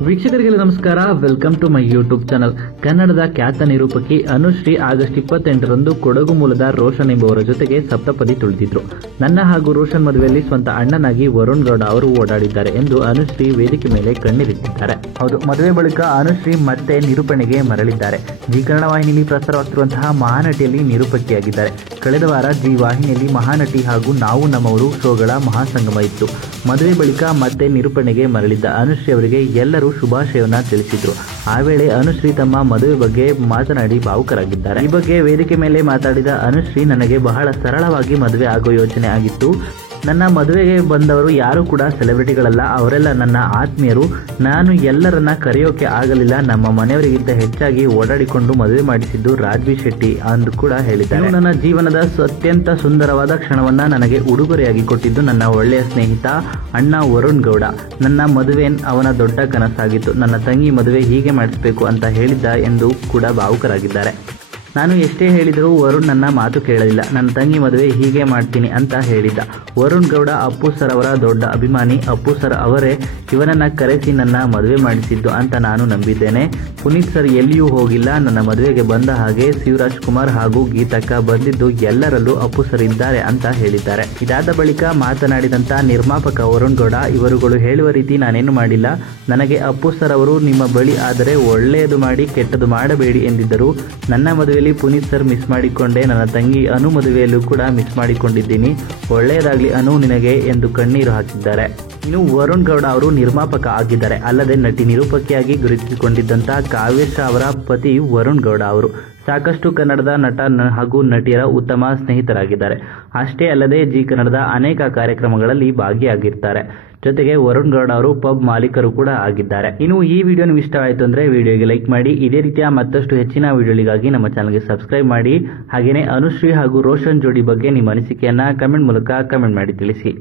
ವೀಕ್ಷಕರಿಗೆ ನಮಸ್ಕಾರ. Welcome to my YouTube channel. ಕನ್ನಡದ ಖ್ಯಾತ ನಿರೂಪಕಿ ಅನುಶ್ರೀ ಆಗಸ್ಟ್ 28ರಂದು ಕೊಡಗು ಮೂಲದ ರೋಷನ್ ಎಂಬುವರ ಜೊತೆಗೆ ಸಪ್ತಪದಿ ತುಳಿದಿದ್ರು. ನನ್ನ ಹಾಗೂ ರೋಷನ್ ಮದುವೆಯಲ್ಲಿ ಸ್ವಂತ ಅಣ್ಣನಾಗಿ ವರುಣ್ ಗೌಡ ಅವರು ಓಡಾಡಿದ್ದಾರೆ ಎಂದು ಅನುಶ್ರೀ ವೇದಿಕೆ ಮೇಲೆ ಕಣ್ಣೀರಿಟ್ಟಿದ್ದಾರೆ. ಹೌದು, ಮದುವೆ ಬಳಿಕ ಅನುಶ್ರೀ ಮತ್ತೆ ನಿರೂಪಣೆಗೆ ಮರಳಿದ್ದಾರೆ. ಜಿ ಕನ್ನಡ ವಾಹಿನಿಯಲ್ಲಿ ಪ್ರಸಾರವಾಗ್ತಿರುವಂತಹ ಮಹಾನಟಿಯಲ್ಲಿ ನಿರೂಪಕಿಯಾಗಿದ್ದಾರೆ. ಕಳೆದ ವಾರ ಜಿ ವಾಹಿನಿಯಲ್ಲಿ ಮಹಾನಟಿ ಹಾಗೂ ನಾವು ನಮ್ಮವರು ಶೋಗಳ ಮಹಾಸಂಗಮ ಇತ್ತು. ಮದುವೆ ಬಳಿಕ ಮತ್ತೆ ನಿರೂಪಣೆಗೆ ಮರಳಿದ್ದ ಅನುಶ್ರೀ ಅವರಿಗೆ ಎಲ್ಲರೂ ಶುಭಾಶಯವನ್ನ ತಿಳಿಸಿದ್ರು. ಆ ವೇಳೆ ಅನುಶ್ರೀ ತಮ್ಮ ಮದುವೆ ಬಗ್ಗೆ ಮಾತನಾಡಿ ಭಾವುಕರಾಗಿದ್ದಾರೆ. ಈ ಬಗ್ಗೆ ವೇದಿಕೆ ಮೇಲೆ ಮಾತಾಡಿದ ಅನುಶ್ರೀ, ನನಗೆ ಬಹಳ ಸರಳವಾಗಿ ಮದುವೆ ಆಗೋ ಯೋಚನೆ ಆಗಿತ್ತು. ನನ್ನ ಮದುವೆಗೆ ಬಂದವರು ಯಾರು ಕೂಡ ಸೆಲೆಬ್ರಿಟಿಗಳಲ್ಲ, ಅವರೆಲ್ಲ ನನ್ನ ಆತ್ಮೀಯರು. ನಾನು ಎಲ್ಲರನ್ನ ಕರೆಯೋಕೆ ಆಗಲಿಲ್ಲ. ನಮ್ಮ ಮನೆಯವರಿಗಿಂತ ಹೆಚ್ಚಾಗಿ ಓಡಾಡಿಕೊಂಡು ಮದುವೆ ಮಾಡಿಸಿದ್ದು ರಾಜ್ವಿ ಶೆಟ್ಟಿ ಎಂದು ಕೂಡ ಹೇಳಿದ್ದಾರೆ. ನನ್ನ ಜೀವನದ ಅತ್ಯಂತ ಸುಂದರವಾದ ಕ್ಷಣವನ್ನ ನನಗೆ ಉಡುಗೊರೆಯಾಗಿ ಕೊಟ್ಟಿದ್ದು ನನ್ನ ಒಳ್ಳೆಯ ಸ್ನೇಹಿತ ಅಣ್ಣ ವರುಣ್ ಗೌಡ. ನನ್ನ ಮದುವೆ ಅವನ ದೊಡ್ಡ ಕನಸಾಗಿತ್ತು. ನನ್ನ ತಂಗಿ ಮದುವೆ ಹೀಗೆ ಮಾಡಿಸಬೇಕು ಅಂತ ಹೇಳಿದ್ದ ಎಂದು ಕೂಡ ಭಾವುಕರಾಗಿದ್ದಾರೆ. ನಾನು ಎಷ್ಟೇ ಹೇಳಿದರೂ ವರುಣ್ ನನ್ನ ಮಾತು ಕೇಳಲಿಲ್ಲ. ನನ್ನ ತಂಗಿ ಮದುವೆ ಹೀಗೆ ಮಾಡ್ತೀನಿ ಅಂತ ಹೇಳಿದ್ದ. ವರುಣ್ ಗೌಡ ಅಪ್ಪು ಸರ್ ಅವರ ದೊಡ್ಡ ಅಭಿಮಾನಿ. ಅಪ್ಪು ಸರ್ ಅವರೇ ಇವನನ್ನ ಕರೆಸಿ ನನ್ನ ಮದುವೆ ಮಾಡಿಸಿದ್ದು ಅಂತ ನಾನು ನಂಬಿದ್ದೇನೆ. ಪುನೀತ್ ಸರ್ ಎಲ್ಲಿಯೂ ಹೋಗಿಲ್ಲ. ನನ್ನ ಮದುವೆಗೆ ಬಂದ ಹಾಗೆ ಶಿವರಾಜ್ ಕುಮಾರ್ ಹಾಗೂ ಗೀತಕ್ಕ ಬಂದಿದ್ದು ಎಲ್ಲರಲ್ಲೂ ಅಪ್ಪು ಸರ್ ಇದ್ದಾರೆ ಅಂತ ಹೇಳಿದ್ದಾರೆ. ಇದಾದ ಬಳಿಕ ಮಾತನಾಡಿದಂತ ನಿರ್ಮಾಪಕ ವರುಣ್ ಗೌಡ, ಇವರುಗಳು ಹೇಳುವ ರೀತಿ ನಾನೇನು ಮಾಡಿಲ್ಲ. ನನಗೆ ಅಪ್ಪು ಸರ್ ಅವರು ನಿಮ್ಮ ಬಳಿ ಆದರೆ ಒಳ್ಳೆಯದು ಮಾಡಿ ಕೆಟ್ಟದು ಮಾಡಬೇಡಿ ಎಂದಿದ್ದರು. ನನ್ನ ಮದುವೆ ಪುನೀತ್ ಸರ್ ಮಿಸ್ ಮಾಡಿಕೊಂಡೆ. ನನ್ನ ತಂಗಿ ಅನು ಮದುವೆಯಲ್ಲೂ ಕೂಡ ಮಿಸ್ ಮಾಡಿಕೊಂಡಿದ್ದೀನಿ. ಒಳ್ಳೆಯದಾಗ್ಲಿ ಅನು ನಿನಗೆ ಎಂದು ಕಣ್ಣೀರು ಹಾಕಿದ್ದಾರೆ. ಇನ್ನು ವರುಣ್ ಗೌಡ ಅವರು ನಿರ್ಮಾಪಕ ಆಗಿದ್ದಾರೆ. ಅಲ್ಲದೆ ನಟಿ ನಿರೂಪಕಿಯಾಗಿ ಗುರುತಿಸಿಕೊಂಡಿದ್ದಂತ ಕಾವ್ಯಶ ಅವರ ಪತಿ ವರುಣ್ ಗೌಡ ಅವರು ಸಾಕಷ್ಟು ಕನ್ನಡದ ನಟ ಹಾಗೂ ನಟಿಯರ ಉತ್ತಮ ಸ್ನೇಹಿತರಾಗಿದ್ದಾರೆ. ಅಷ್ಟೇ ಅಲ್ಲದೆ ಜಿ ಕನ್ನಡದ ಅನೇಕ ಕಾರ್ಯಕ್ರಮಗಳಲ್ಲಿ ಭಾಗಿಯಾಗಿರ್ತಾರೆ. ಜೊತೆಗೆ ವರುಣ್ ಗೌಡ ಅವರು ಪಬ್ ಮಾಲೀಕರು ಕೂಡ ಆಗಿದ್ದಾರೆ. ಇನ್ನು ಈ ವಿಡಿಯೋ ನೀವು ಇಷ್ಟ ಆಯಿತು ಅಂದ್ರೆ ವಿಡಿಯೋಗೆ ಲೈಕ್ ಮಾಡಿ. ಇದೇ ರೀತಿಯ ಮತ್ತಷ್ಟು ಹೆಚ್ಚಿನ ವಿಡಿಯೋಗಳಿಗಾಗಿ ನಮ್ಮ ಚಾನಲ್ಗೆ ಸಬ್ಸ್ಕ್ರೈಬ್ ಮಾಡಿ. ಹಾಗೆಯೇ ಅನುಶ್ರೀ ಹಾಗೂ ರೋಷನ್ ಜೋಡಿ ಬಗ್ಗೆ ನಿಮ್ಮ ಅನಿಸಿಕೆಯನ್ನ ಕಮೆಂಟ್ ಮೂಲಕ ಕಮೆಂಟ್ ಮಾಡಿ ತಿಳಿಸಿ.